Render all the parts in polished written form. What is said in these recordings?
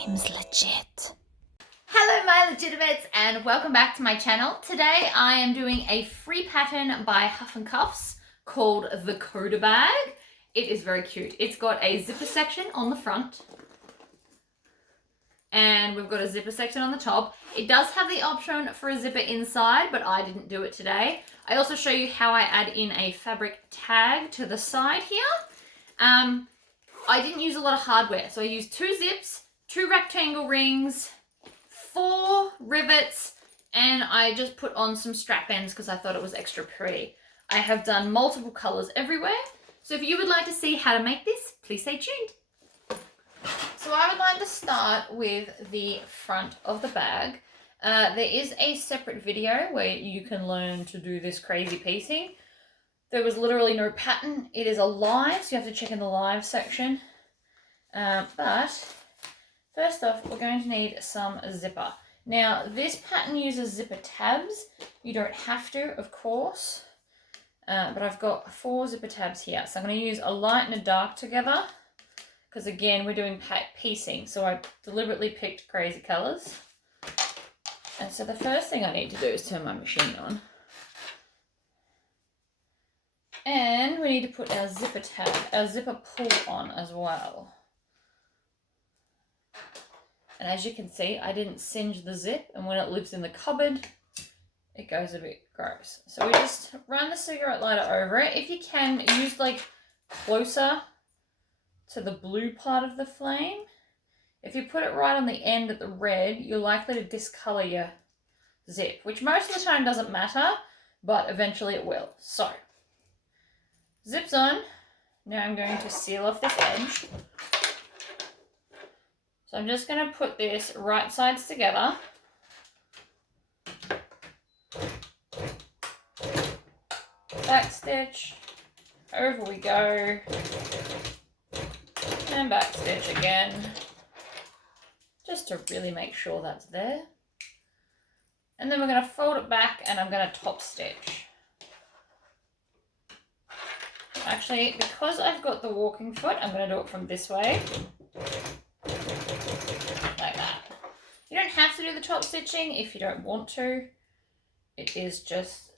seems legit. Hello my legitimates and welcome back to my channel. Today I am doing a free pattern by Huff'n'Cuffs called the Koda bag. It is very cute. It's got a zipper section on the front and we've got a zipper section on the top. It does have the option for a zipper inside, but I didn't do it today. I also show you how I add in a fabric tag to the side here. I didn't use a lot of hardware, so I used 2 zips, 2 rectangle rings, 4 rivets, and I just put on some strap ends because I thought it was extra pretty. I have done multiple colors everywhere, so if you would like to see how to make this, please stay tuned. So I would like to start with the front of the bag. There is a separate video where you can learn to do this crazy piecing. There was literally no pattern. It is a live, so you have to check in the live section. But first off, we're going to need some zipper. Now, this pattern uses zipper tabs. You don't have to, of course. But I've got 4 zipper tabs here. So I'm going to use a light and a dark together. Because again, we're doing piecing. So I deliberately picked crazy colours. And so the first thing I need to do is turn my machine on. And we need to put our zipper tab, our zipper pull on as well. And as you can see, I didn't singe the zip, and when it lives in the cupboard, it goes a bit gross. So we just run the cigarette lighter over it. If you can, use like closer to the blue part of the flame. If you put it right on the end at the red, you're likely to discolor your zip, which most of the time doesn't matter, but eventually it will. So, zips on. Now I'm going to seal off this edge. So I'm just going to put this right sides together. Back stitch. Over we go. And back stitch again. Just to really make sure that's there. And then we're going to fold it back and I'm going to top stitch. Actually, because I've got the walking foot, I'm going to do it from this way. Like that. You don't have to do the top stitching if you don't want to. It is just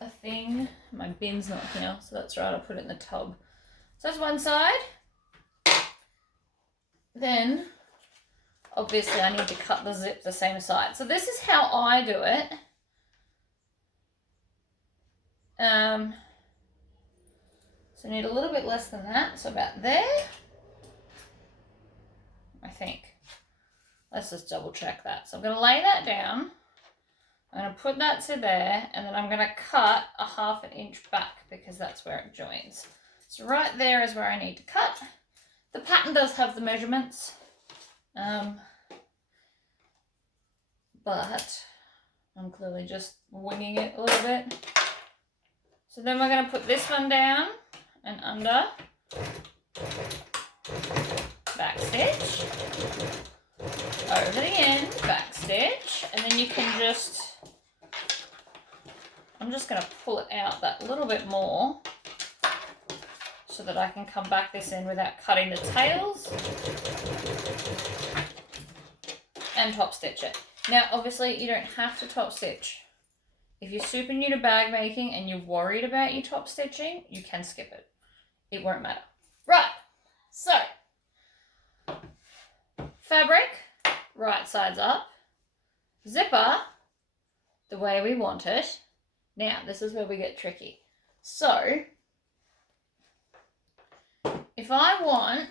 a thing. My bin's not here, so that's right, I'll put it in the tub. So that's one side. Then, obviously, I need to cut the zip the same side. So this is how I do it. So I need a little bit less than that, so about there, I think. Let's just double check that. So I'm going to lay that down. I'm going to put that to there, and then I'm going to cut a 1/2 inch back because that's where it joins. So right there is where I need to cut. The pattern does have the measurements, but I'm clearly just winging it a little bit. So then we're going to put this one down and under, back stitch, over the end, back stitch, and then you can just, I'm just going to pull it out that little bit more so that I can come back this in without cutting the tails, and top stitch it. Now obviously you don't have to top stitch. If you're super new to bag making and you're worried about your top stitching, you can skip it. It won't matter. Right, so fabric, right sides up, zipper, the way we want it. Now, this is where we get tricky. So, if I want,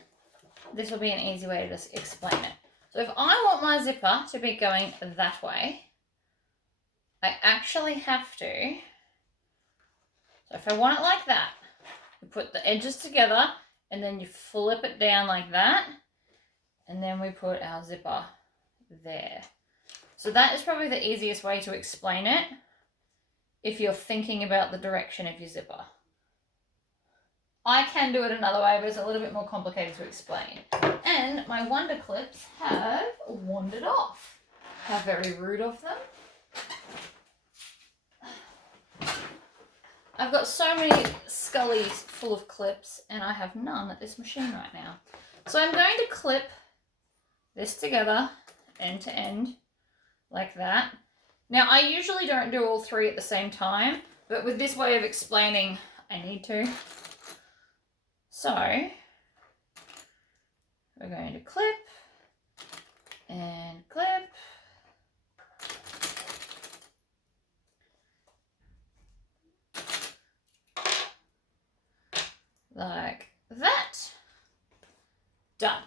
this will be an easy way to just explain it. So if I want my zipper to be going that way, I actually have to, so if I want it like that, you put the edges together and then you flip it down like that, and then we put our zipper there. So that is probably the easiest way to explain it if you're thinking about the direction of your zipper. I can do it another way, but it's a little bit more complicated to explain. And my wonder clips have wandered off. How very rude of them. I've got so many scullies full of clips and I have none at this machine right now. So I'm going to clip this together, end to end, like that. Now, I usually don't do all three at the same time, but with this way of explaining, I need to. So, we're going to clip and clip. Like that. Done.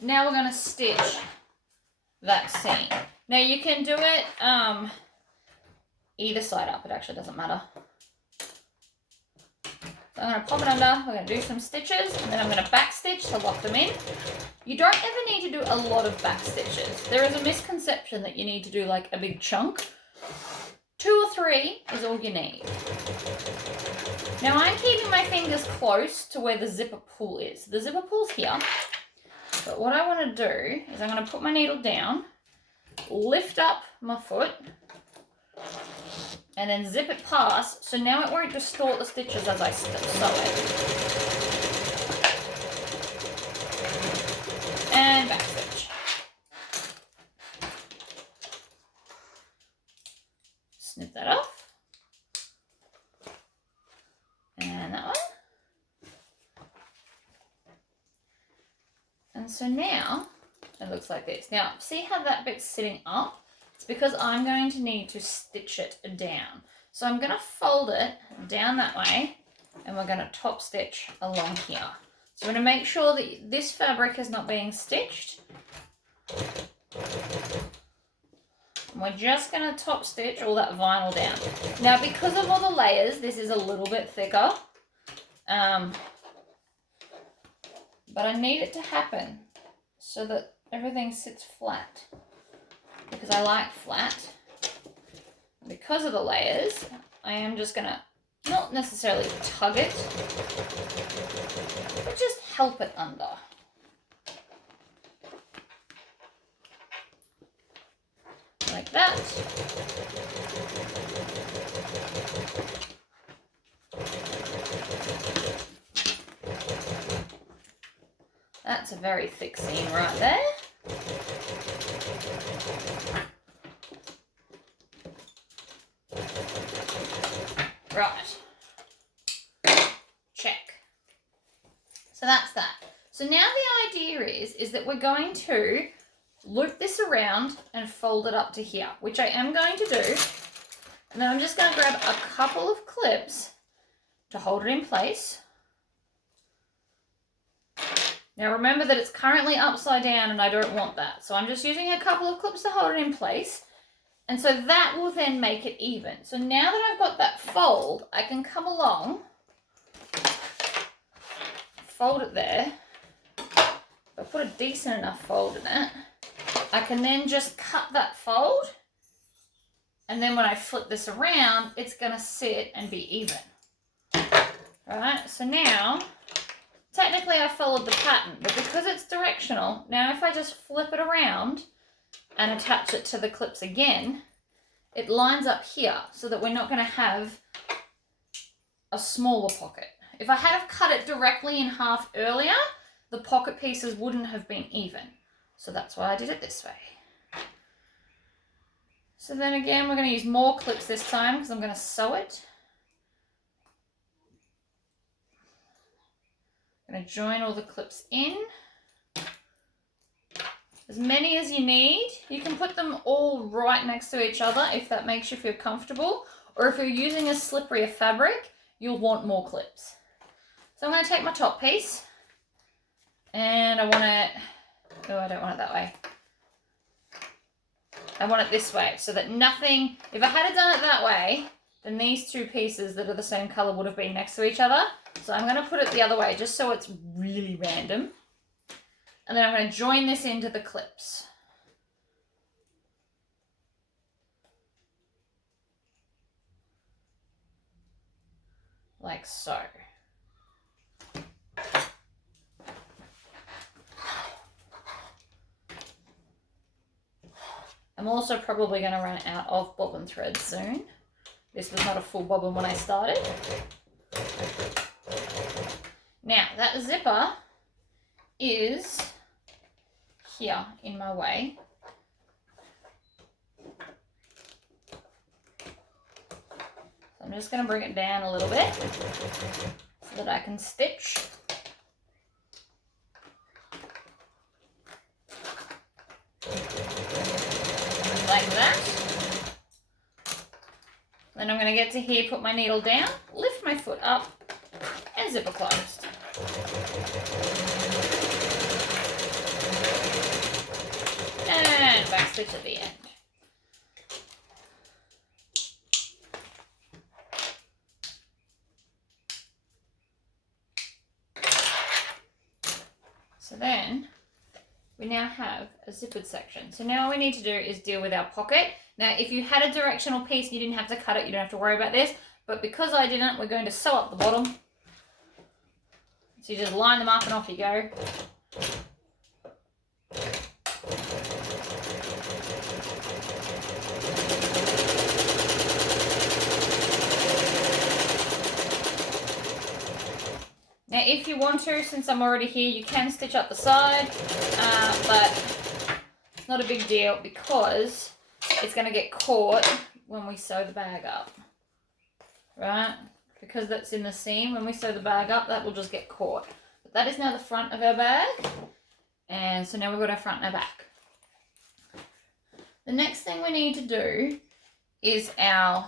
Now we're going to stitch that seam. Now you can do it either side up. It actually doesn't matter. So I'm going to pop it under. We're going to do some stitches and then I'm going to back stitch to lock them in. You don't ever need to do a lot of back stitches. There is a misconception that you need to do like a big chunk. 2 or 3 is all you need. Now I'm keeping my fingers close to where the zipper pull is. The zipper pull's here. But what I want to do is I'm going to put my needle down, lift up my foot, and then zip it past, so now it won't distort the stitches as I sew it. And back stitch. Snip that off. And that one. And so now it looks like this. Now, see how that bit's sitting up? It's because I'm going to need to stitch it down. So I'm going to fold it down that way and we're going to top stitch along here. So I'm going to make sure that this fabric is not being stitched. And we're just going to top stitch all that vinyl down. Now, because of all the layers, this is a little bit thicker. But I need it to happen so that everything sits flat. Because I like flat. Because of the layers, I am just going to not necessarily tug it, but just help it under. Like that. That's a very thick seam right there. Right. Check. So that's that. So now the idea is that we're going to loop this around and fold it up to here, which I am going to do. And then I'm just going to grab a couple of clips to hold it in place. Now remember that it's currently upside down and I don't want that. So I'm just using a couple of clips to hold it in place. And so that will then make it even. So now that I've got that fold, I can come along, fold it there. If I put a decent enough fold in it, I can then just cut that fold. And then when I flip this around, it's going to sit and be even. All right, so now, technically I followed the pattern, but because it's directional, now if I just flip it around and attach it to the clips again, it lines up here so that we're not going to have a smaller pocket. If I had have cut it directly in half earlier, the pocket pieces wouldn't have been even. So that's why I did it this way. So then again, we're going to use more clips this time because I'm going to sew it. I'm going to join all the clips in. As many as you need. You can put them all right next to each other if that makes you feel comfortable. Or if you're using a slipperier fabric, you'll want more clips. So I'm going to take my top piece and I want it, oh, I don't want it that way. I want it this way so that nothing, if I had done it that way, then these two pieces that are the same color would have been next to each other. So I'm going to put it the other way just so it's really random. And then I'm going to join this into the clips. Like so. I'm also probably going to run out of bobbin thread soon. This was not a full bobbin when I started. Now, that zipper is here in my way. So I'm just going to bring it down a little bit so that I can stitch. Like that. Then I'm going to get to here, put my needle down, lift my foot up, and zipper closed. And back stitch at the end. So then we now have a zippered section. So now all we need to do is deal with our pocket. Now, if you had a directional piece, you didn't have to cut it. You don't have to worry about this. But because I didn't, we're going to sew up the bottom. So you just line them up and off you go. Now, if you want to, since I'm already here, you can stitch up the side, but it's not a big deal because it's going to get caught when we sew the bag up, right? Because that's in the seam, when we sew the bag up, that will just get caught. But that is now the front of our bag, and so now we've got our front and our back. The next thing we need to do is our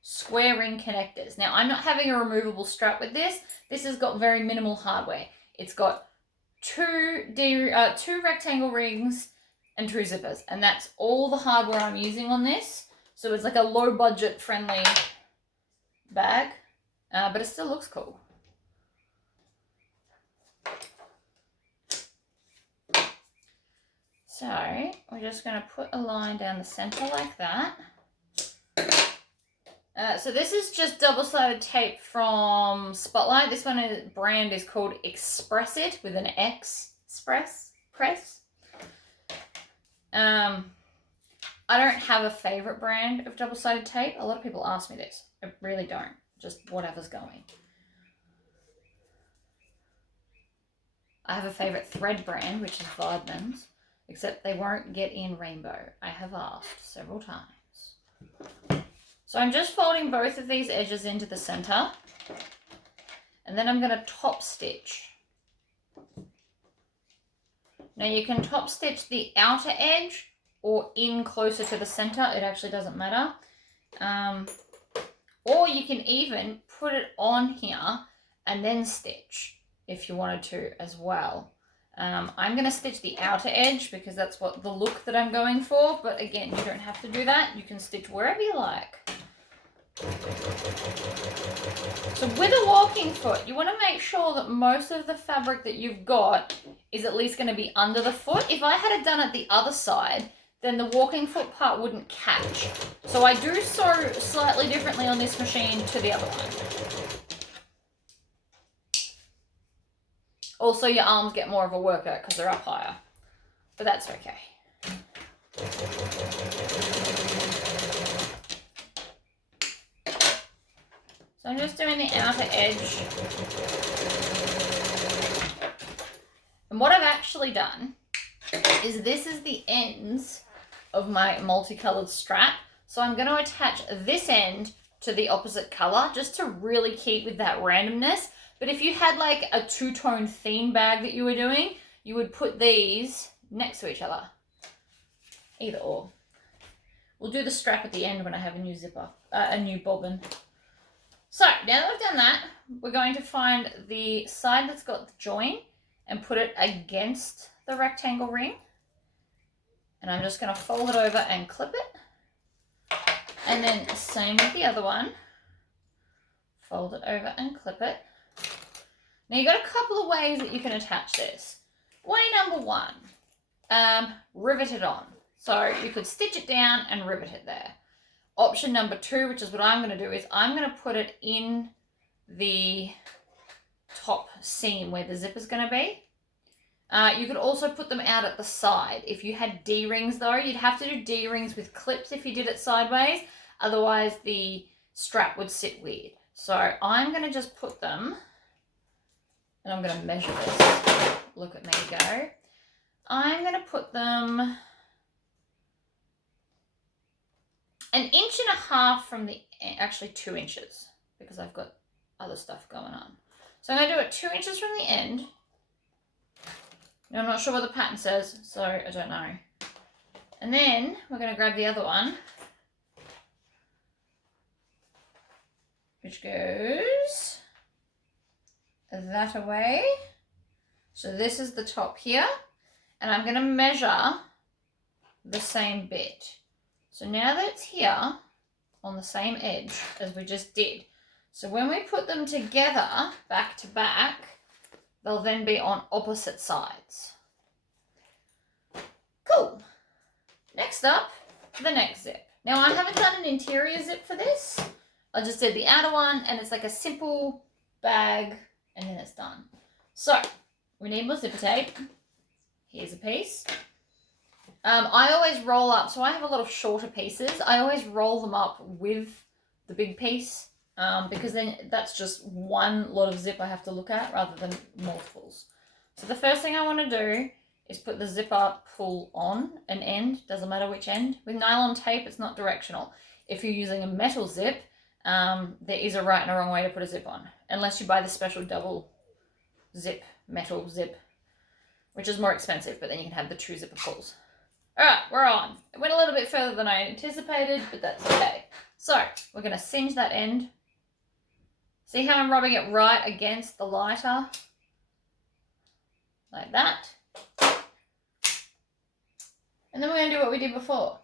square ring connectors. Now, I'm not having a removable strap with this. This has got very minimal hardware. It's got two rectangle rings and 2 zippers, and that's all the hardware I'm using on this. So it's like a low budget friendly bag, but it still looks cool. So we're just going to put a line down the center like that. So this is just double-sided tape from Spotlight. This brand is called Express It with an X, Press. I don't have a favorite brand of double-sided tape. A lot of people ask me this. I really don't. Just whatever's going. I have a favorite thread brand, which is Weidman's, except they won't get in rainbow. I have asked several times. So I'm just folding both of these edges into the center, and then I'm going to top stitch. Now you can top stitch the outer edge or in closer to the center. It actually doesn't matter. Or you can even put it on here and then stitch if you wanted to as well. I'm going to stitch the outer edge because that's what the look that I'm going for. But again, you don't have to do that. You can stitch wherever you like. So with a walking foot, you want to make sure that most of the fabric that you've got is at least going to be under the foot. If I had it done at the other side, then the walking foot part wouldn't catch. So I do sew slightly differently on this machine to the other one. Also, your arms get more of a workout because they're up higher, but that's okay. So I'm just doing the outer edge. And what I've actually done is this is the ends of my multicolored strap. So I'm going to attach this end to the opposite color just to really keep with that randomness. But if you had like a 2-tone theme bag that you were doing, you would put these next to each other. Either or. We'll do the strap at the end when I have a new zipper, a new bobbin. So now that I've done that, we're going to find the side that's got the join and put it against the rectangle ring. And I'm just going to fold it over and clip it. And then same with the other one. Fold it over and clip it. Now you've got a couple of ways that you can attach this. Way number one, rivet it on. So you could stitch it down and rivet it there. Option number 2, which is what I'm going to do, is I'm going to put it in the top seam where the zip is going to be. You could also put them out at the side. If you had D-rings though, you'd have to do D-rings with clips if you did it sideways. Otherwise the strap would sit weird. So I'm going to just put them, and I'm going to measure this. Look at me go. I'm going to put them 1.5 inches from the, actually 2 inches, because I've got other stuff going on. So I'm going to do it 2 inches from the end. Now, I'm not sure what the pattern says, so I don't know. And then we're going to grab the other one, which goes that away. So this is the top here, and I'm going to measure the same bit. So now that it's here on the same edge as we just did, so when we put them together back to back, they'll then be on opposite sides. Cool. Next up, the next zip. Now I haven't done an interior zip for this. I just did the outer one, and it's like a simple bag, and then it's done. So we need more zipper tape. Here's a piece. I always roll up, so I have a lot of shorter pieces. I always roll them up with the big piece, because then that's just one lot of zip I have to look at rather than multiples. So the first thing I want to do is put the zipper pull on an end, doesn't matter which end. With nylon tape, it's not directional. If you're using a metal zip, there is a right and a wrong way to put a zip on, unless you buy the special double zip, metal zip, which is more expensive, but then you can have the 2 zipper pulls. All right, we're on. It went a little bit further than I anticipated, but that's okay. So we're going to singe that end. See how I'm rubbing it right against the lighter? Like that. And then we're going to do what we did before.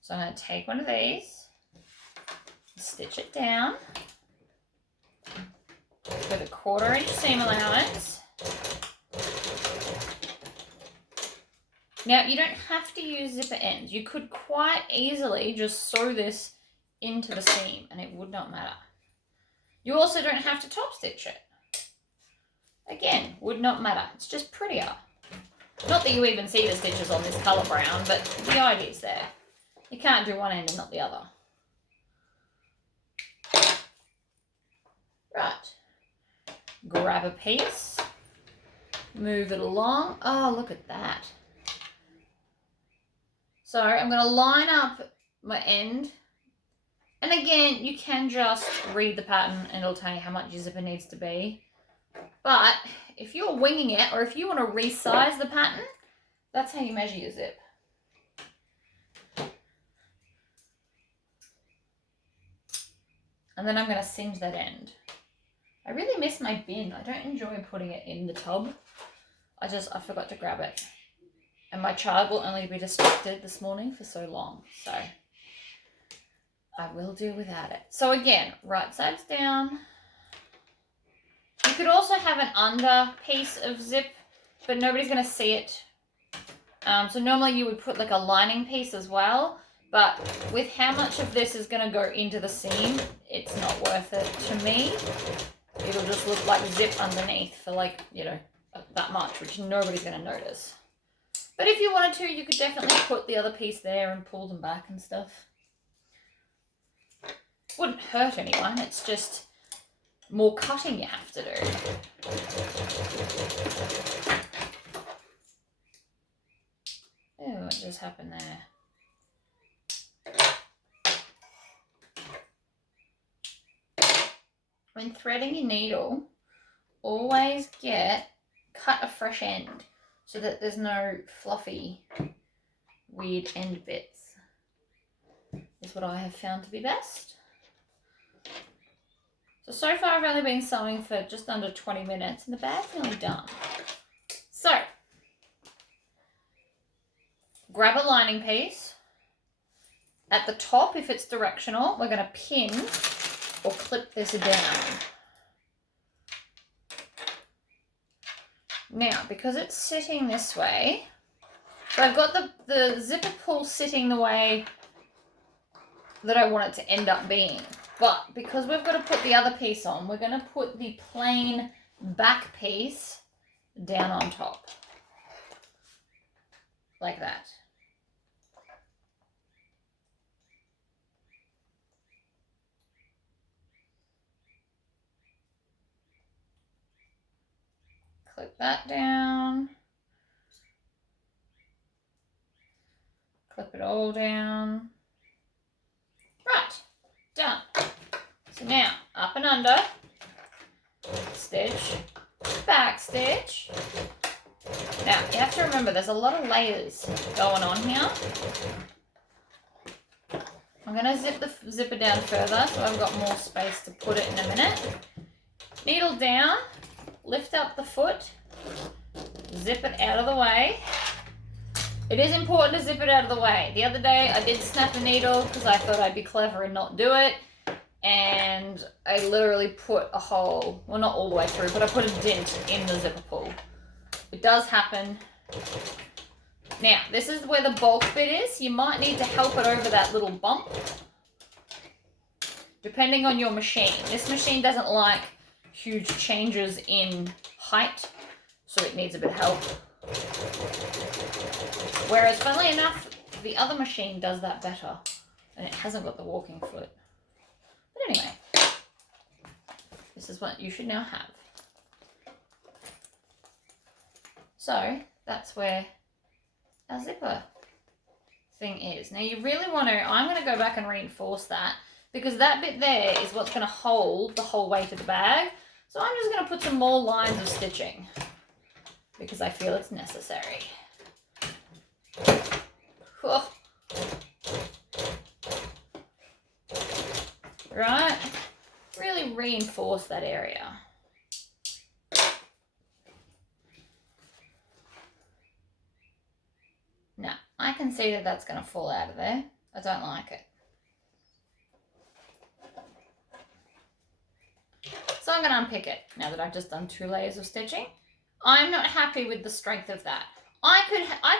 So I'm going to take one of these, stitch it down with a 1/4 inch seam allowance. Now, you don't have to use zipper ends. You could quite easily just sew this into the seam and it would not matter. You also don't have to top stitch it. Again, would not matter. It's just prettier. Not that you even see the stitches on this colour brown, but the idea's there. You can't do one end and not the other. Right. Grab a piece. Move it along. Oh, look at that. So I'm going to line up my end. And again, you can just read the pattern and it'll tell you how much your zipper needs to be. But if you're winging it, or if you want to resize the pattern, that's how you measure your zip. And then I'm going to singe that end. I really miss my bin. I don't enjoy putting it in the tub. I forgot to grab it. And my child will only be distracted this morning for so long. So I will do without it. So again, right side's down. You could also have an under piece of zip, but nobody's going to see it. So normally you would put like a lining piece as well. But with how much of this is going to go into the seam, it's not worth it to me. It'll just look like zip underneath for like, you know, that much, which nobody's going to notice. But if you wanted to, you could definitely put the other piece there and pull them back and stuff. Wouldn't hurt anyone, it's just more cutting you have to do. Oh, what just happened there? When threading your needle, always cut a fresh end so that there's no fluffy, weird end bits. Is what I have found to be best. So far I've only been sewing for just under 20 minutes and the bag's nearly done. So, grab a lining piece. At the top, if it's directional, we're going to pin or clip this down. Now, because it's sitting this way, so I've got the zipper pull sitting the way that I want it to end up being. But because we've got to put the other piece on, we're going to put the plain back piece down on top. Like that. clip that down. Clip it all down. Right, done. So now, up and under, stitch, back stitch. Now, you have to remember there's a lot of layers going on here. I'm going to zip the zipper down further so I've got more space to put it in a minute. Needle down, lift up the foot, zip it out of the way. It is important to zip it out of the way. The other day I did snap a needle because I thought I'd be clever and not do it. And I literally put a hole, well not all the way through, but I put a dent in the zipper pull. It does happen. Now, this is where the bulk bit is. You might need to help it over that little bump, depending on your machine. This machine doesn't like huge changes in height, so it needs a bit of help. Whereas, funnily enough, the other machine does that better, and it hasn't got the walking foot. But anyway, this is what you should now have. So, that's where our zipper thing is. Now, you really want to, I'm going to go back and reinforce that, because that bit there is what's going to hold the whole weight of the bag. So I'm just going to put some more lines of stitching, because I feel it's necessary. Oh. Right, really reinforce that area. Now, I can see that that's going to fall out of there. I don't like it. So I'm going to unpick it now that I've just done 2 layers of stitching. I'm not happy with the strength of that. I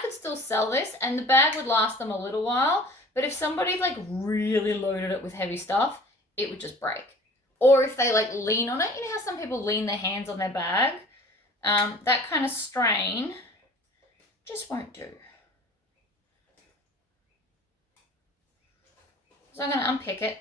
could still sell this and the bag would last them a little while, but if somebody like really loaded it with heavy stuff, it would just break. Or if they like lean on it, you know how some people lean their hands on their bag? That kind of strain just won't do. So I'm going to unpick it.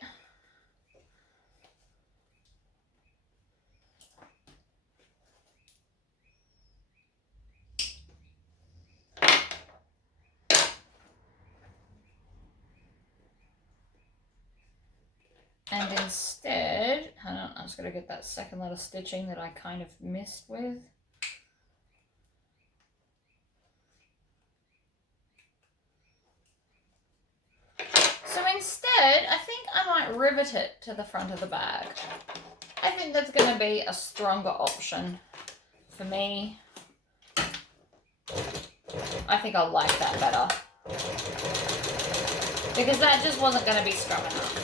And instead, hang on, I'm just going to get that second lot of stitching that I kind of missed with. So instead, I think I might rivet it to the front of the bag. I think that's going to be a stronger option for me. I think I'll like that better. Because that just wasn't going to be strong enough.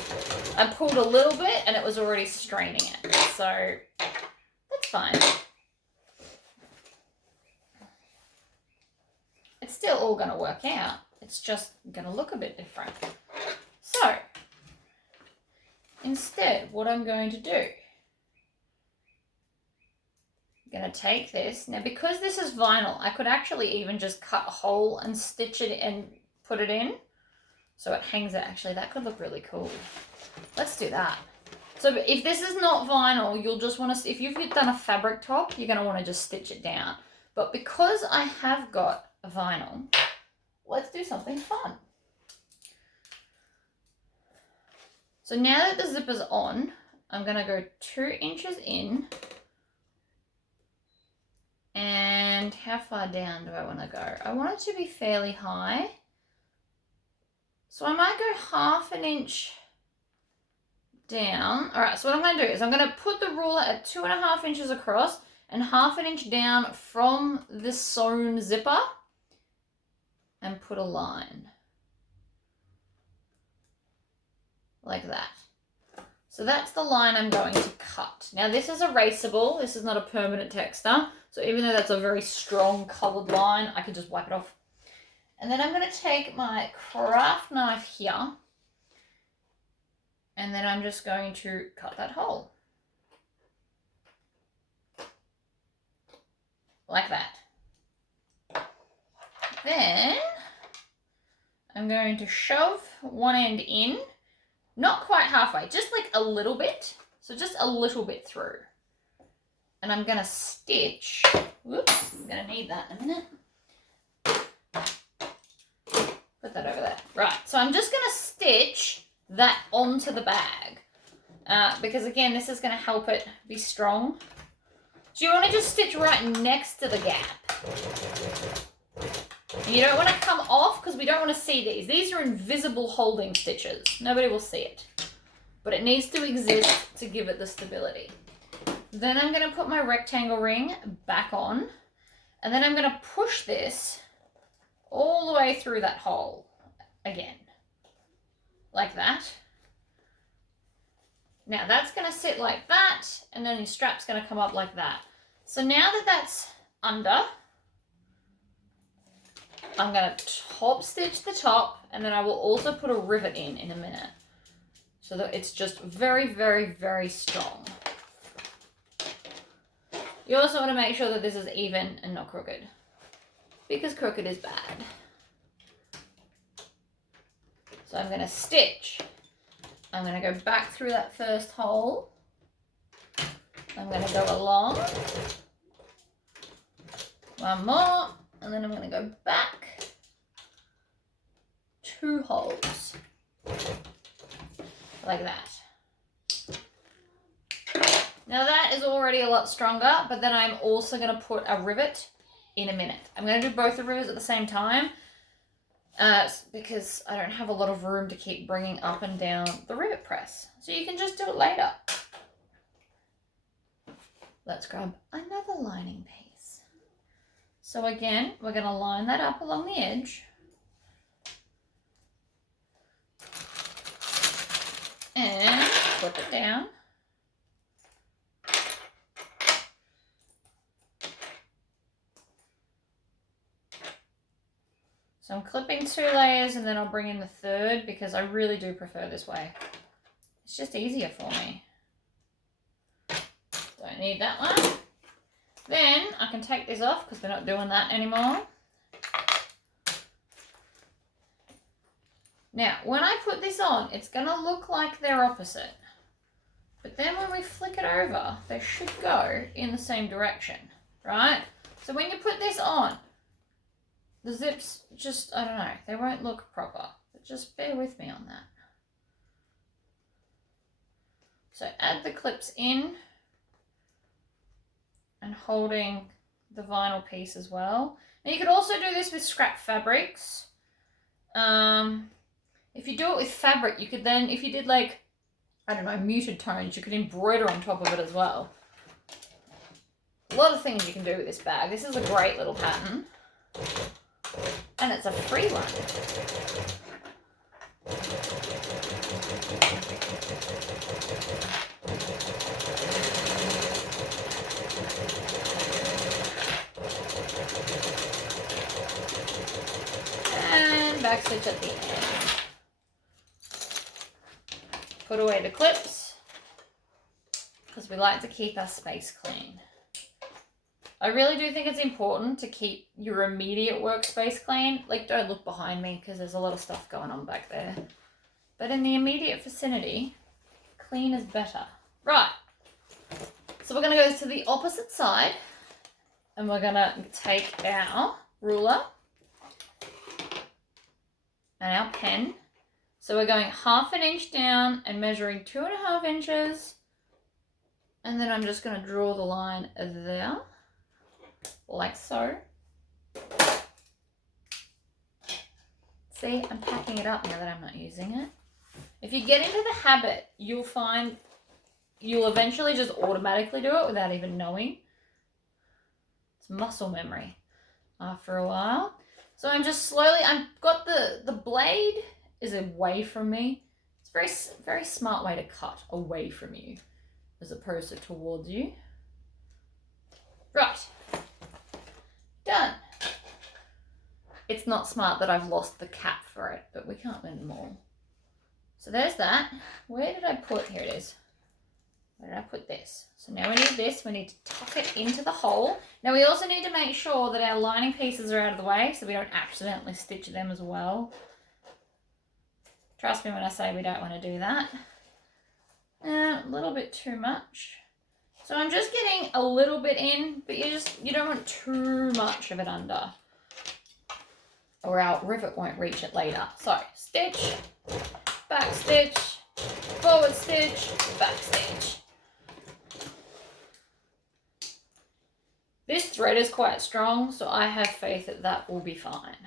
I pulled a little bit and it was already straining it. So that's fine. It's still all going to work out. It's just going to look a bit different. So instead, what I'm going to do, I'm going to take this. Now, because this is vinyl, I could actually even just cut a hole and stitch it and put it in. So it hangs out. Actually, that could look really cool. Let's do that. So if this is not vinyl, you'll just want to, if you've done a fabric top, you're going to want to just stitch it down. But because I have got a vinyl, let's do something fun. So now that the zipper's on, I'm going to go 2 inches in. And how far down do I want to go? I want it to be fairly high. So I might go 1/2 inch down. All right, so what I'm going to do is I'm going to put the ruler at 2.5 inches across and 1/2 inch down from this sewn zipper and put a line. Like that. So that's the line I'm going to cut. Now this is erasable. This is not a permanent texture. So even though that's a very strong colored line, I can just wipe it off. And then I'm going to take my craft knife here. And then I'm just going to cut that hole. Like that. Then I'm going to shove one end in. Not quite halfway, just like a little bit. So just a little bit through. and I'm going to stitch. Whoops, I'm going to need that in a minute. Put that over there. Right, so I'm just going to stitch that onto the bag because, again, this is going to help it be strong. So you want to just stitch right next to the gap. And you don't want to come off because we don't want to see these. These are invisible holding stitches. Nobody will see it. But it needs to exist to give it the stability. Then I'm going to put my rectangle ring back on. And then I'm going to push this all the way through that hole again. Like that. Now that's going to sit like that. And then your strap's going to come up like that. So now that that's under, I'm going to top stitch the top, and then I will also put a rivet in a minute so that it's just very, very, very strong. You also want to make sure that this is even and not crooked, because crooked is bad. So I'm going to stitch. I'm going to go back through that first hole. I'm going to go along. One more, and then I'm going to go back 2 holes, like that. Now that is already a lot stronger, but then I'm also going to put a rivet in a minute. I'm going to do both the rivets at the same time because I don't have a lot of room to keep bringing up and down the rivet press. So you can just do it later. Let's grab another lining piece. So again, we're going to line that up along the edge. And flip it down. So I'm clipping 2 layers and then I'll bring in the 3rd because I really do prefer this way. It's just easier for me. Don't need that one. Then I can take this off because we're not doing that anymore. Now, when I put this on, it's going to look like they're opposite. But then when we flick it over, they should go in the same direction, right? So when you put this on, the zips just, I don't know, they won't look proper. But just bear with me on that. So add the clips in and holding the vinyl piece as well. Now you could also do this with scrap fabrics. If you do it with fabric, you could then, if you did like, I don't know, muted tones, you could embroider on top of it as well. A lot of things you can do with this bag. This is a great little pattern. And it's a free one. And back stitch at the end. Put away the clips because we like to keep our space clean. I really do think it's important to keep your immediate workspace clean. Like, don't look behind me because there's a lot of stuff going on back there. But in the immediate vicinity, clean is better. Right. So we're going to go to the opposite side and we're going to take our ruler and our pen. So we're going 1/2 inch down and measuring 2.5 inches. And then I'm just going to draw the line there. Like so. See, I'm packing it up now that I'm not using it. If you get into the habit, you'll find you'll eventually just automatically do it without even knowing. It's muscle memory after a while. So I'm just slowly, I've got the blade is away from me. It's a very, very smart way to cut away from you as opposed to towards you. Right. Done. It's not smart that I've lost the cap for it, but we can't win them all. So there's that. Where did I put, here it is. Where did I put this? So now we need this, we need to tuck it into the hole. Now we also need to make sure that our lining pieces are out of the way so we don't accidentally stitch them as well. Trust me when I say we don't want to do that. A little bit too much. So I'm just getting a little bit in, but you don't want too much of it under, or our rivet won't reach it later. So stitch, back stitch, forward stitch, back stitch. This thread is quite strong, so I have faith that that will be fine.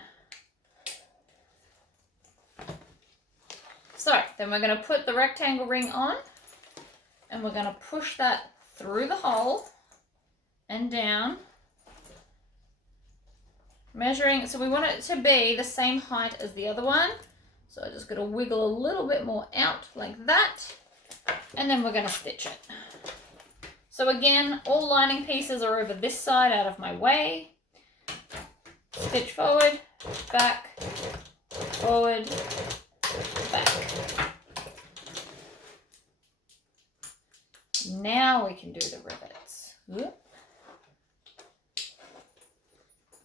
So then we're going to put the rectangle ring on, and we're going to push that through the hole and down, measuring. So we want it to be the same height as the other one. So I'm just going to wiggle a little bit more out like that, and then we're going to stitch it. So again, all lining pieces are over this side out of my way. Stitch forward, back, forward, back. Now we can do the rivets. Whoop.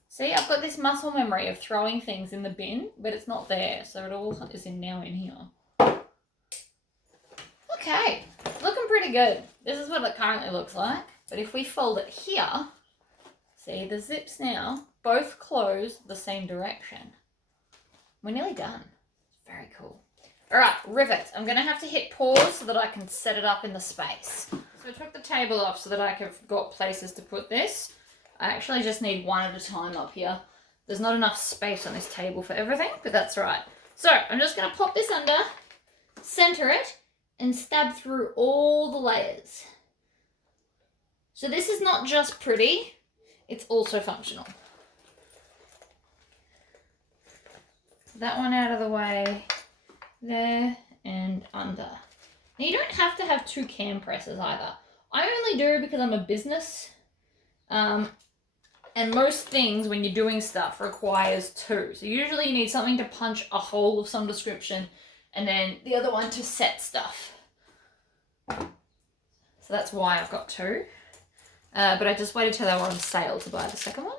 See, I've got this muscle memory of throwing things in the bin, but it's not there, so it all is now in here. Okay, looking pretty good. This is what it currently looks like, but if we fold it here, see the zips now both close the same direction. We're nearly done. Very cool. All right, rivets. I'm going to have to hit pause so that I can set it up in the space. So I took the table off so that I have got places to put this. I actually just need one at a time up here. There's not enough space on this table for everything, but that's right. So I'm just going to pop this under, center it, and stab through all the layers. So this is not just pretty, it's also functional. That one out of the way, there and under. Now you don't have to have two cam presses either. I only do because I'm a business, and most things when you're doing stuff requires two. So usually you need something to punch a hole of some description, and then the other one to set stuff. So that's why I've got two. But I just waited till they were on sale to buy the second one.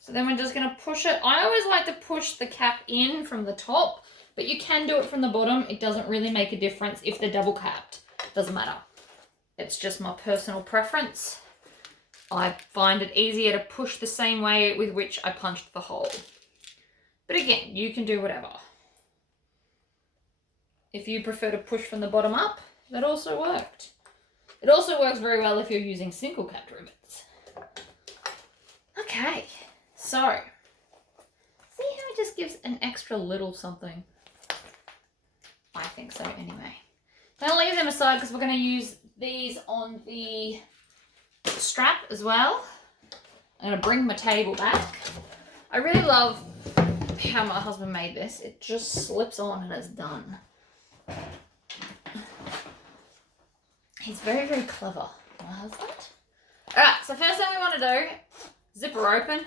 So then we're just going to push it. I always like to push the cap in from the top, but you can do it from the bottom. It doesn't really make a difference if they're double capped. Doesn't matter. It's just my personal preference. I find it easier to push the same way with which I punched the hole. But again, you can do whatever. If you prefer to push from the bottom up, that also worked. It also works very well if you're using single capped rivets. Okay, so see how it just gives an extra little something? I think so anyway. I'm going to leave them aside because we're going to use these on the strap as well. I'm going to bring my table back. I really love how my husband made this. It just slips on and it's done. He's very, very clever, my husband. Alright, so first thing we want to do, zipper open,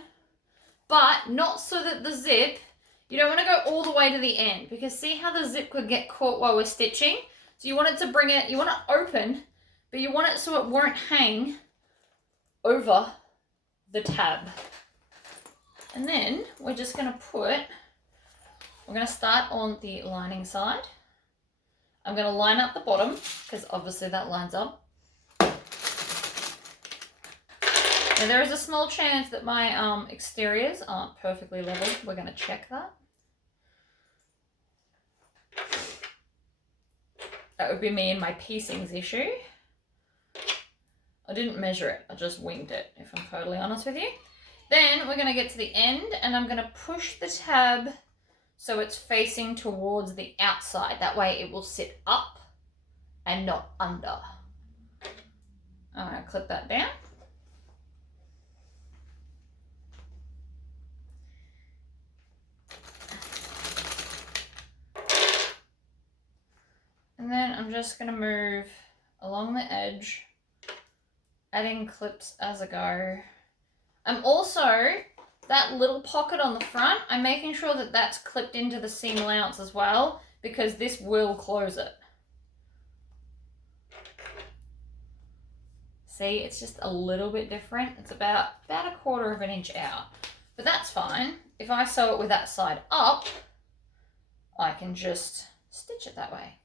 but not so that the zip, you don't want to go all the way to the end, because see how the zip could get caught while we're stitching? So you want it to bring it, you want it open, but you want it so it won't hang over the tab. And then we're just going to we're going to start on the lining side. I'm going to line up the bottom, because obviously that lines up. Now there is a small chance that my exteriors aren't perfectly level. We're going to check that. That would be me and my piecings issue. I didn't measure it, I just winged it, if I'm totally honest with you. Then we're going to get to the end, and I'm going to push the tab so it's facing towards the outside. That way it will sit up and not under. I'm going to clip that down. And then I'm just going to move along the edge, adding clips as I go. I'm also, that little pocket on the front, I'm making sure that that's clipped into the seam allowance as well, because this will close it. See, it's just a little bit different. It's about a 1/4 inch out, but that's fine. If I sew it with that side up, I can just stitch it that way.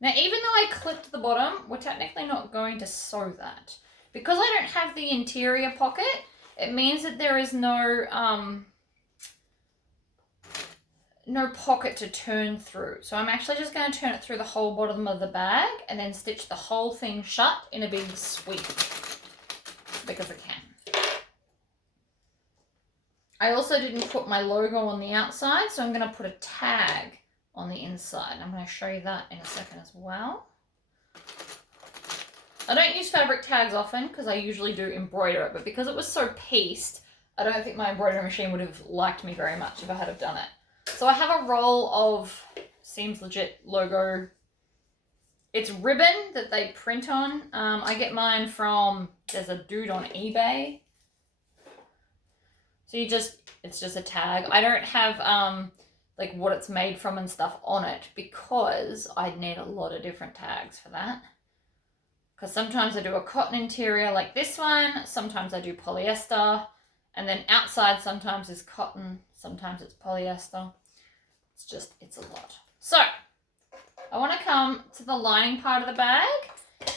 Now, even though I clipped the bottom, we're technically not going to sew that. Because I don't have the interior pocket, it means that there is no pocket to turn through. So I'm actually just going to turn it through the whole bottom of the bag and then stitch the whole thing shut in a big sweep because I can. I also didn't put my logo on the outside, so I'm going to put a tag on the inside. I'm going to show you that in a second as well. I don't use fabric tags often because I usually do embroider it, but because it was so pieced, I don't think my embroidery machine would have liked me very much if I had have done it. So I have a roll of Seems Legit logo. It's ribbon that they print on. I get mine from, there's a dude on eBay. So it's just a tag. I don't have like what it's made from and stuff on it because I'd need a lot of different tags for that. Because sometimes I do a cotton interior like this one, sometimes I do polyester, and then outside sometimes is cotton, sometimes it's polyester. It's a lot. So, I want to come to the lining part of the bag,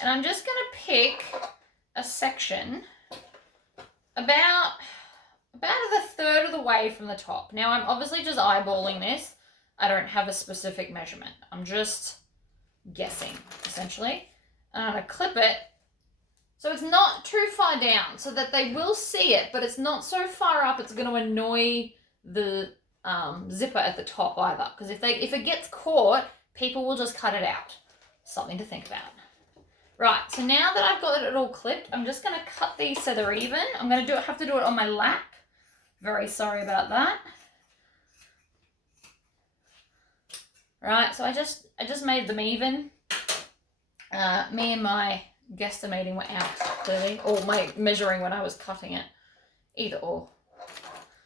and I'm just going to pick a section about a third of the way from the top. Now, I'm obviously just eyeballing this. I don't have a specific measurement. I'm just guessing, essentially. And I'm going to clip it so it's not too far down so that they will see it, but it's not so far up it's going to annoy the zipper at the top either. Because if it gets caught, people will just cut it out. Something to think about. Right, so now that I've got it all clipped, I'm just going to cut these so they're even. I'm going to have to do it on my lap. Very sorry about that. Right, so I just made them even. Me and my guesstimating were out clearly, or my measuring when I was cutting it. Either or.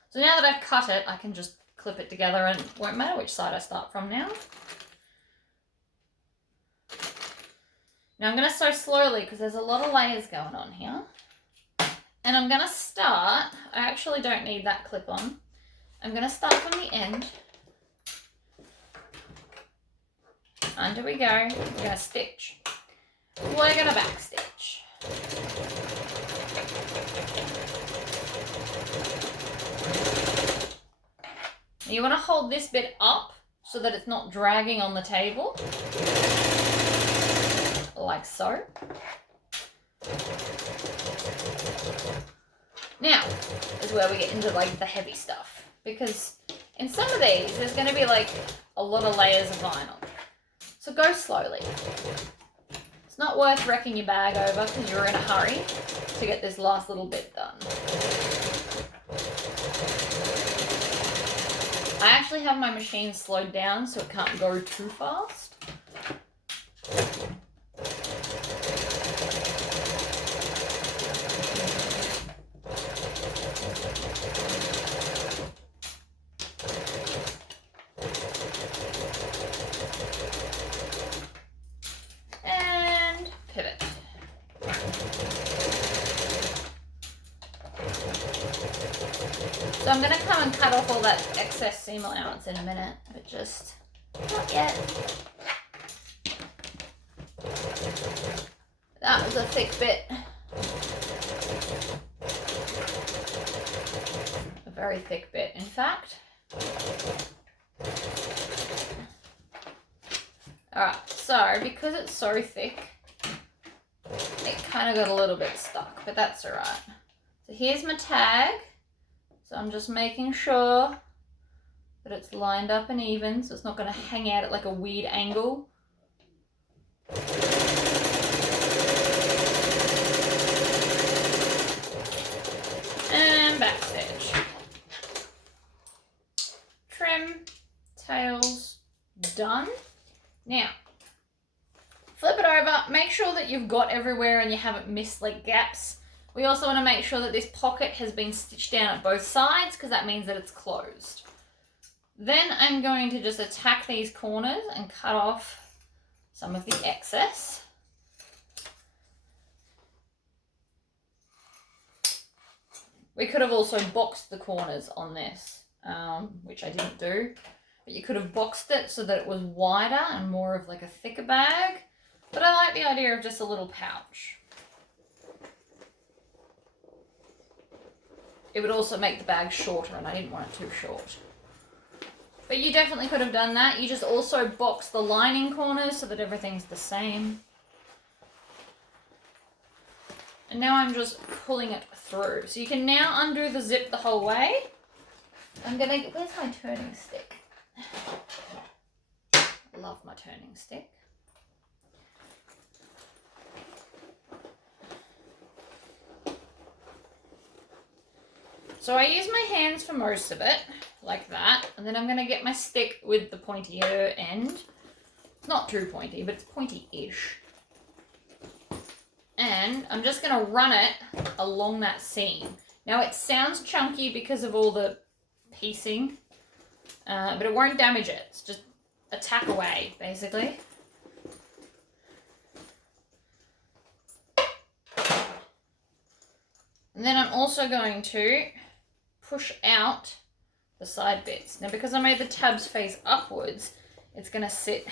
So now that I've cut it, I can just clip it together and it won't matter which side I start from now. Now I'm going to sew slowly because there's a lot of layers going on here. And I'm going to start, I actually don't need that clip on. I'm going to start from the end. Under we go. We're going to stitch. We're going to back stitch. You want to hold this bit up so that it's not dragging on the table. Like so. Now is where we get into like the heavy stuff, because in some of these there's going to be like a lot of layers of vinyl. So go slowly. It's not worth wrecking your bag over because you're in a hurry to get this last little bit done. I actually have my machine slowed down so it can't go too fast. And pivot. So I'm going to come and cut off all that excess seam allowance in a minute, but just not yet. That was a thick bit. A very thick bit, in fact. Alright, so because it's so thick, it kind of got a little bit stuck, but that's alright. So here's my tag. So I'm just making sure that it's lined up and even, so it's not going to hang out at like a weird angle. And back stitch. Trim, tails, done. Now, flip it over, make sure that you've got everywhere and you haven't missed like gaps. We also want to make sure that this pocket has been stitched down at both sides because that means that it's closed. Then I'm going to just attack these corners and cut off some of the excess. We could have also boxed the corners on this, which I didn't do. but you could have boxed it so that it was wider and more of like a thicker bag. But I like the idea of just a little pouch. It would also make the bag shorter, and I didn't want it too short. But you definitely could have done that. You just also box the lining corners so that everything's the same. And now I'm just pulling it through. So you can now undo the zip the whole way. Where's my turning stick? I love my turning stick. So I use my hands for most of it, like that. And then I'm going to get my stick with the pointier end. It's not too pointy, but it's pointy-ish. And I'm just going to run it along that seam. Now it sounds chunky because of all the piecing, but it won't damage it. It's just a tack away, basically. And then I'm also going to push out the side bits. Now because I made the tabs face upwards, it's going to sit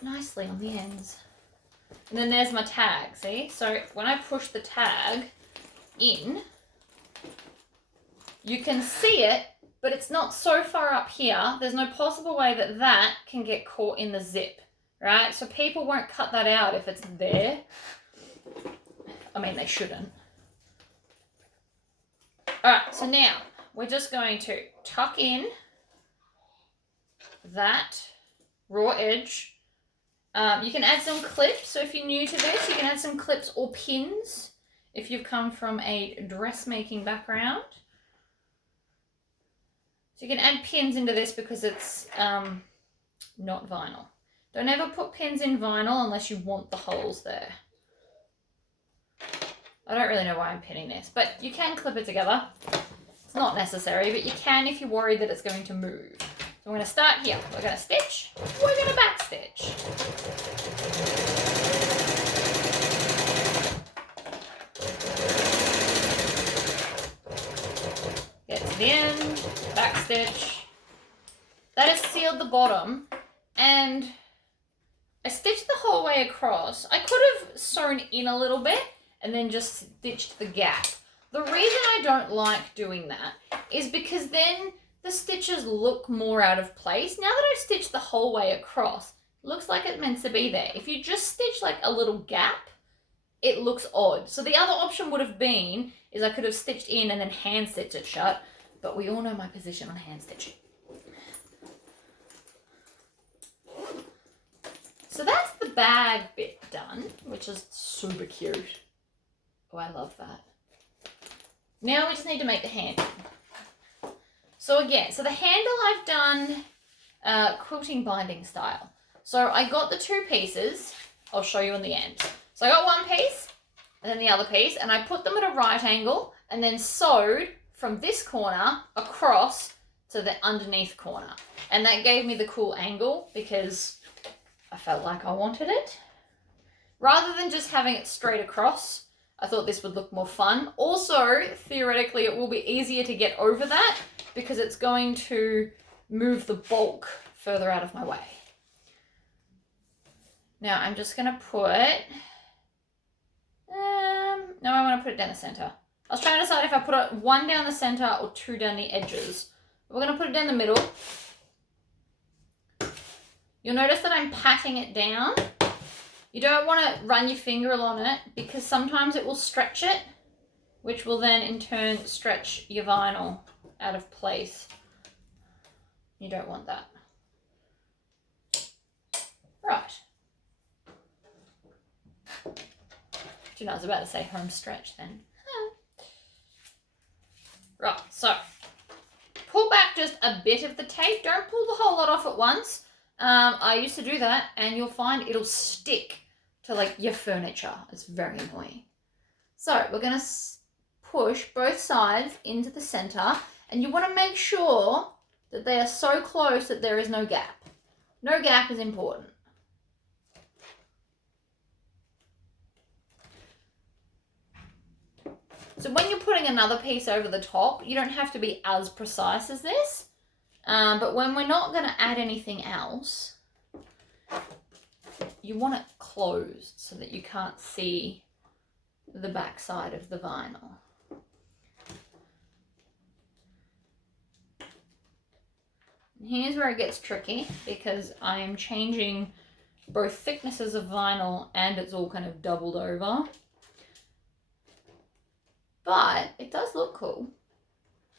nicely on the ends. And then there's my tag, see? So when I push the tag in, you can see it, but it's not so far up here. There's no possible way that that can get caught in the zip, right? So people won't cut that out if it's there. I mean, they shouldn't. All right, so now we're just going to tuck in that raw edge. You can add some clips. So if you're new to this, you can add some clips or pins if you've come from a dressmaking background. So you can add pins into this because it's not vinyl. Don't ever put pins in vinyl unless you want the holes there. I don't really know why I'm pinning this, but you can clip it together. It's not necessary, but you can if you're worried that it's going to move. So we're going to start here. We're going to stitch. We're going to back stitch. Get to the end, back stitch. That has sealed the bottom, and I stitched the whole way across. I could have sewn in a little bit and then just stitched the gap. The reason I don't like doing that is because then the stitches look more out of place. Now that I've stitched the whole way across, it looks like it's meant to be there. If you just stitch like a little gap, it looks odd. So the other option would have been is I could have stitched in and then hand stitched it shut, but we all know my position on hand stitching. So that's the bag bit done, which is super cute. Oh, I love that. Now we just need to make the handle. So again, so the handle I've done quilting binding style. So I got the two pieces. I'll show you in the end. So I got one piece and then the other piece, and I put them at a right angle and then sewed from this corner across to the underneath corner. And that gave me the cool angle because I felt like I wanted it. Rather than just having it straight across, I thought this would look more fun. Also, theoretically, it will be easier to get over that because it's going to move the bulk further out of my way. Now I'm just going to put, no, I want to put it down the center. I was trying to decide if I put it one down the center or two down the edges. We're going to put it down the middle. You'll notice that I'm patting it down. You don't want to run your finger along it because sometimes it will stretch it, which will then in turn stretch your vinyl out of place. You don't want that. Right. Do you know, I was about to say home stretch then. Right, so pull back just a bit of the tape. Don't pull the whole lot off at once. I used to do that and you'll find it'll stick to like your furniture. It's very annoying. So we're going to push both sides into the center, and you want to make sure that they are so close that there is no gap. No gap is important. So when you're putting another piece over the top, you don't have to be as precise as this. But when we're not going to add anything else, you want it closed so that you can't see the back side of the vinyl. Here's where it gets tricky because I am changing both thicknesses of vinyl and it's all kind of doubled over. But it does look cool.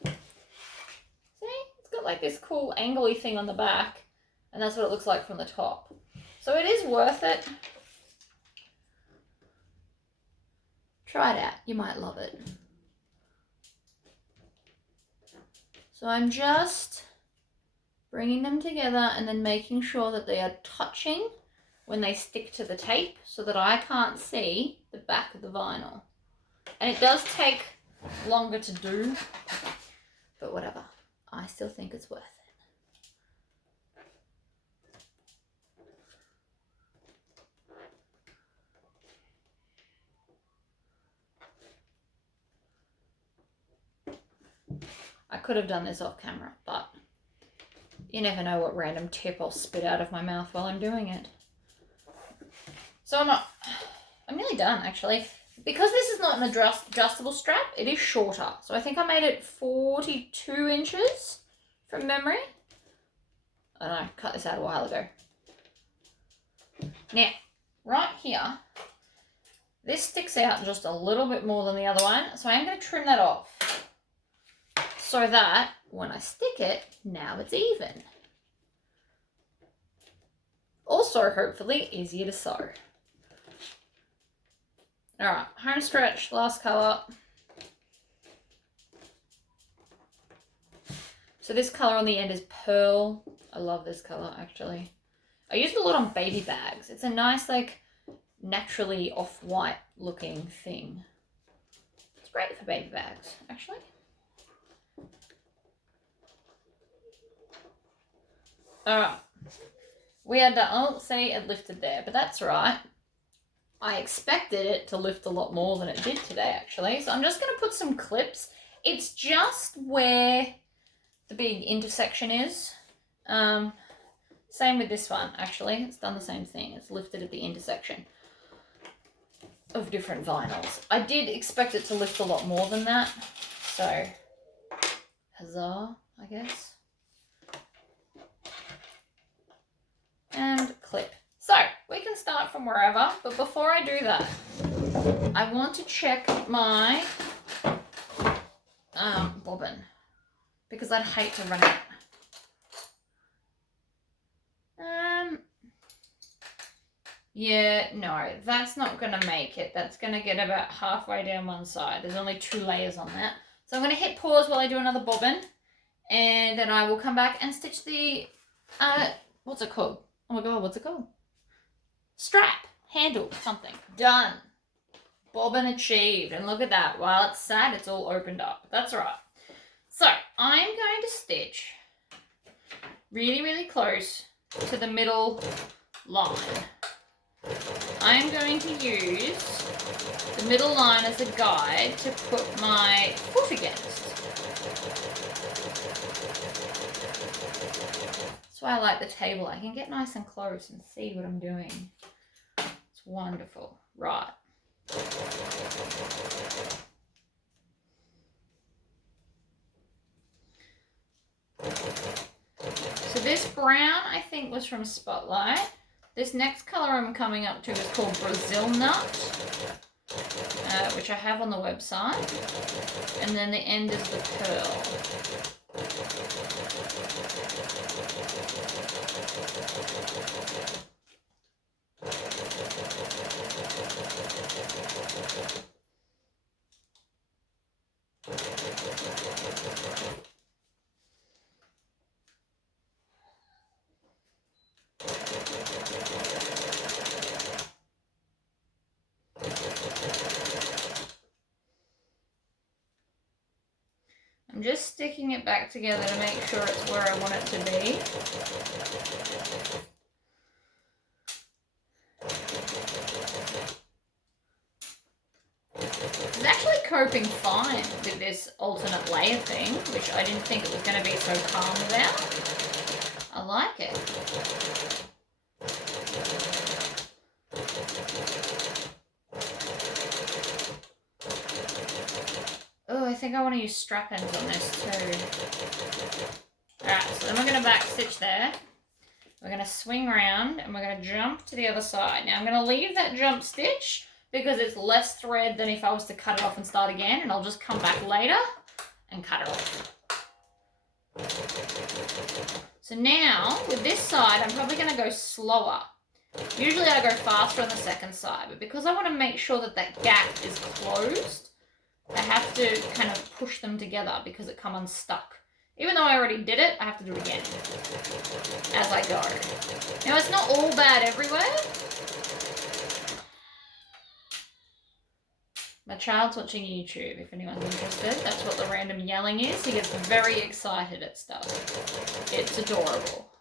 See? It's got like this cool angly thing on the back and that's what it looks like from the top. So it is worth it. Try it out. You might love it. So I'm just bringing them together and then making sure that they are touching when they stick to the tape so that I can't see the back of the vinyl. And it does take longer to do, but whatever. I still think it's worth it. I could have done this off camera, but you never know what random tip I'll spit out of my mouth while I'm doing it. So I'm nearly done actually. Because this is not an adjustable strap, it is shorter. So I think I made it 42 inches from memory. I don't know, I cut this out a while ago. Now, right here, this sticks out just a little bit more than the other one. So I'm going to trim that off so that when I stick it, now it's even. Also, hopefully, easier to sew. All right, home stretch, last color. So this color on the end is pearl. I love this color actually. I use it a lot on baby bags. It's a nice like naturally off-white looking thing. It's great for baby bags actually. All right, we are done. Oh, see, it lifted there, but that's right. I expected it to lift a lot more than it did today, actually. So I'm just going to put some clips. It's just where the big intersection is. Same with this one, actually. It's done the same thing. It's lifted at the intersection of different vinyls. I did expect it to lift a lot more than that. So, huzzah, I guess. And clip. So, we can start from wherever, but before I do that, I want to check my bobbin, because I'd hate to run out. Yeah, no, that's not going to make it. That's going to get about halfway down one side. There's only 2 layers on that. So I'm going to hit pause while I do another bobbin, and then I will come back and stitch the, what's it called? Oh my God, what's it called? Strap, handle, something. Done. Bobbin achieved. And look at that. While it's sat, it's all opened up. That's right. So I'm going to stitch really, really close to the middle line. I'm going to use the middle line as a guide to put my foot against. That's why I like the table. I can get nice and close and see what I'm doing. It's wonderful. Right. So this brown, I think, was from Spotlight. This next color I'm coming up to is called Brazil Nut, which I have on the website. And then the end is the pearl. I'm just sticking it back together to make sure it's where I want it to be. It's actually coping fine with this alternate layer thing, which I didn't think it was going to be so calm about. I like it. Oh, I think I want to use strap ends on this too. Alright, so then we're going to back stitch there. We're going to swing around and we're going to jump to the other side. Now I'm going to leave that jump stitch because it's less thread than if I was to cut it off and start again, and I'll just come back later and cut it off. So now with this side, I'm probably going to go slower. Usually I go faster on the second side, but because I want to make sure that that gap is closed, I have to kind of push them together because it come unstuck. Even though I already did it, I have to do it again as I go. Now it's not all bad everywhere. My child's watching YouTube, if anyone's interested. That's what the random yelling is. He gets very excited at stuff. It's adorable.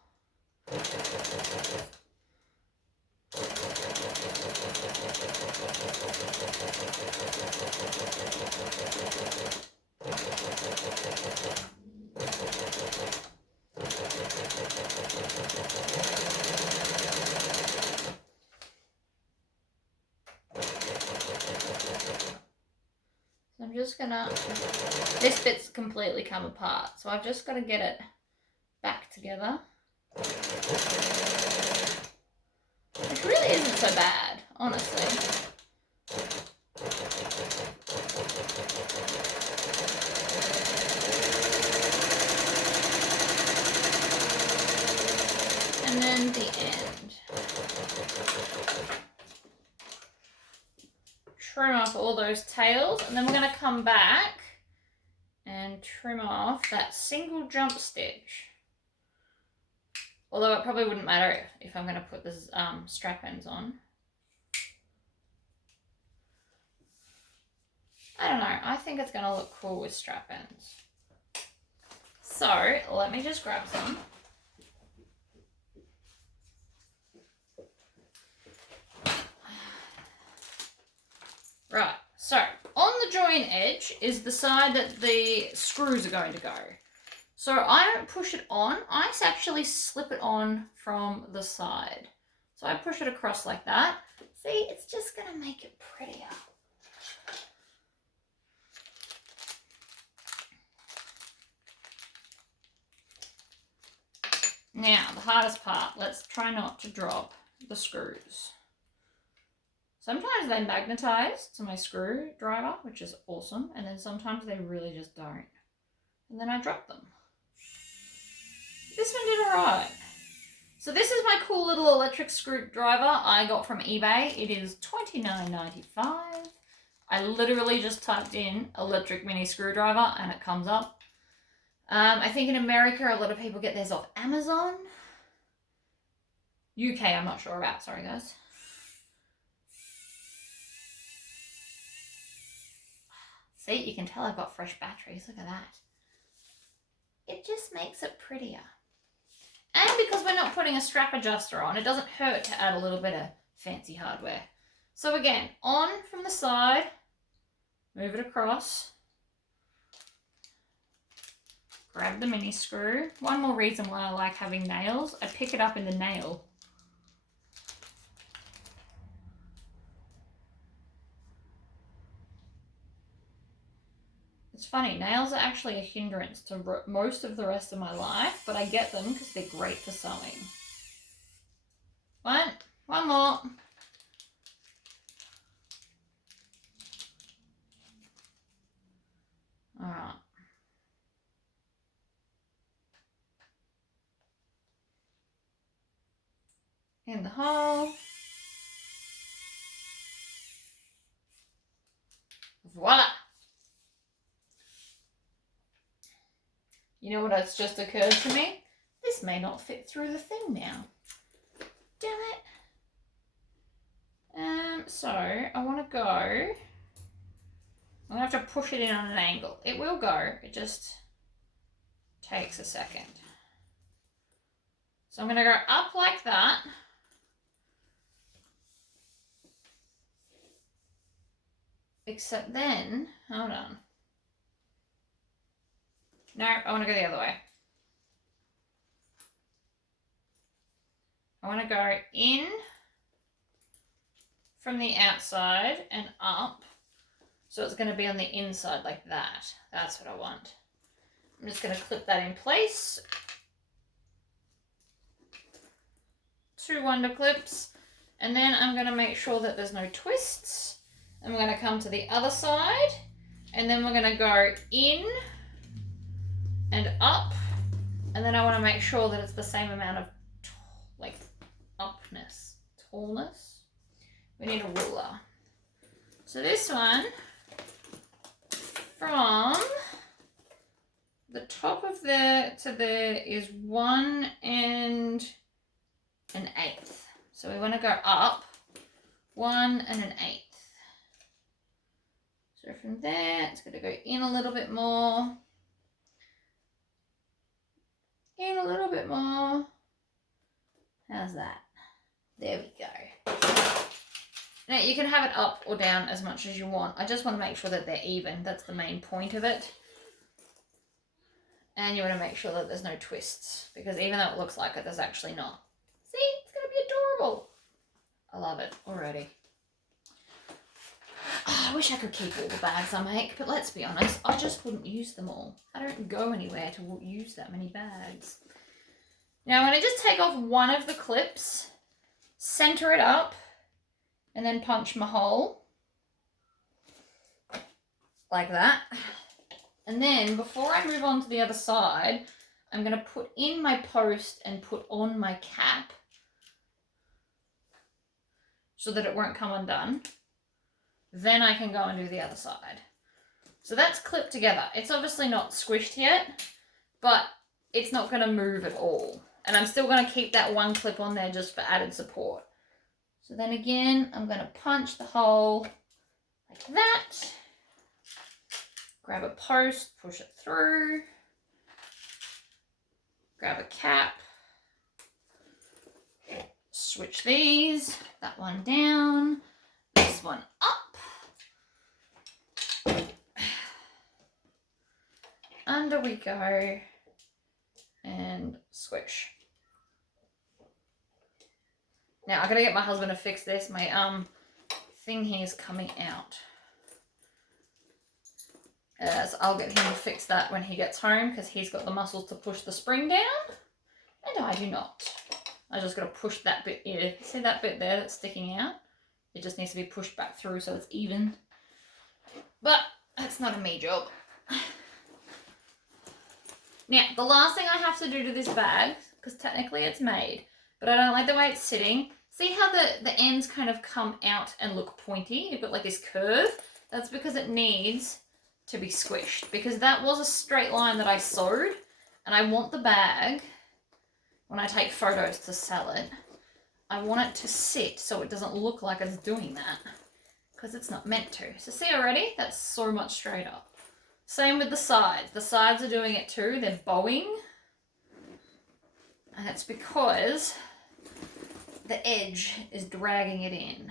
So I'm just gonna, this bit's completely come apart, so I've just got to get it back together. Which really isn't so bad, honestly. And then the end. Trim off all those tails, and then we're going to come back and trim off that single jump stitch. Although it probably wouldn't matter if I'm going to put this strap ends on. I don't know. I think it's going to look cool with strap ends. So let me just grab some. Right, so on the join edge is the side that the screws are going to go. So I don't push it on, I actually slip it on from the side. So I push it across like that. See, it's just going to make it prettier. Now, the hardest part, let's try not to drop the screws. Sometimes they magnetize to my screwdriver, which is awesome, and then sometimes they really just don't. And then I drop them. This one did alright. So this is my cool little electric screwdriver I got from eBay. It is $29.95. I literally just typed in electric mini screwdriver and it comes up. I think in America a lot of people get theirs off Amazon. UK I'm not sure about, sorry guys. See, you can tell I've got fresh batteries, look at that. It just makes it prettier. And because we're not putting a strap adjuster on, it doesn't hurt to add a little bit of fancy hardware. So again, on from the side, move it across, grab the mini screw. One more reason why I like having nails, I pick it up in the nail. It's funny, nails are actually a hindrance to most of the rest of my life, but I get them because they're great for sewing. One more. All right. In the hole. Voila. You know what has just occurred to me? This may not fit through the thing now. Damn it. So I want to go. I'm going to have to push it in on an angle. It will go. It just takes a second. So I'm going to go up like that. Except then, hold on. No, I want to go the other way. I want to go in from the outside and up. So it's going to be on the inside like that. That's what I want. I'm just going to clip that in place. 2 wonder clips. And then I'm going to make sure that there's no twists. And we're going to come to the other side. And then we're going to go in and up. And then I want to make sure that it's the same amount of like upness, tallness. We need a ruler. So this one, from the top of there to there is 1 1/8. So we want to go up 1 1/8. So from there, it's going to go in a little bit more. In a little bit more. How's that? There we go. Now you can have it up or down as much as you want. I just want to make sure that they're even. That's the main point of it. And you want to make sure that there's no twists, because even though it looks like it, there's actually not. See, it's going to be adorable. I love it already. Oh, I wish I could keep all the bags I make, but let's be honest, I just wouldn't use them all. I don't go anywhere to use that many bags. Now I'm going to just take off one of the clips, center it up, and then punch my hole. Like that. And then before I move on to the other side, I'm going to put in my post and put on my cap so that it won't come undone. Then I can go and do the other side. So that's clipped together. It's obviously not squished yet, but it's not going to move at all. And I'm still going to keep that one clip on there just for added support. So then again, I'm going to punch the hole like that. Grab a post, push it through. Grab a cap. Switch these. That one down. This one up. Under we go. And squish. Now I gotta get my husband to fix this. My thing here is coming out. So I'll get him to fix that when he gets home, because he's got the muscles to push the spring down and I do not. I just got to push that bit here. See that bit there that's sticking out? It just needs to be pushed back through so it's even. But that's not a me job. Now, the last thing I have to do to this bag, because technically it's made, but I don't like the way it's sitting. See how the ends kind of come out and look pointy? You've got like this curve. That's because it needs to be squished, because that was a straight line that I sewed, and I want the bag, when I take photos to sell it, I want it to sit so it doesn't look like it's doing that, because it's not meant to. So see already? That's so much straighter. Same with the sides. The sides are doing it too. They're bowing, and it's because the edge is dragging it in.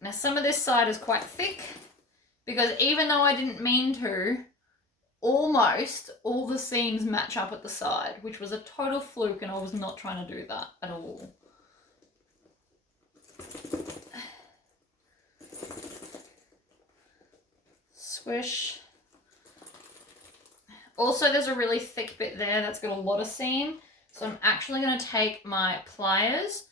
Now some of this side is quite thick, because even though I didn't mean to, almost all the seams match up at the side, which was a total fluke, and I was not trying to do that at all. Squish. Also, there's a really thick bit there that's got a lot of seam, so I'm actually going to take my pliers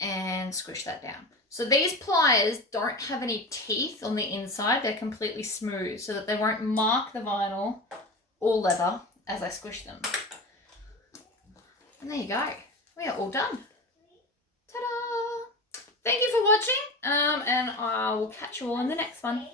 and squish that down. So these pliers don't have any teeth on the inside. They're completely smooth so that they won't mark the vinyl or leather as I squish them. And there you go. We are all done. Ta-da! Thank you for watching, and I will catch you all in the next one.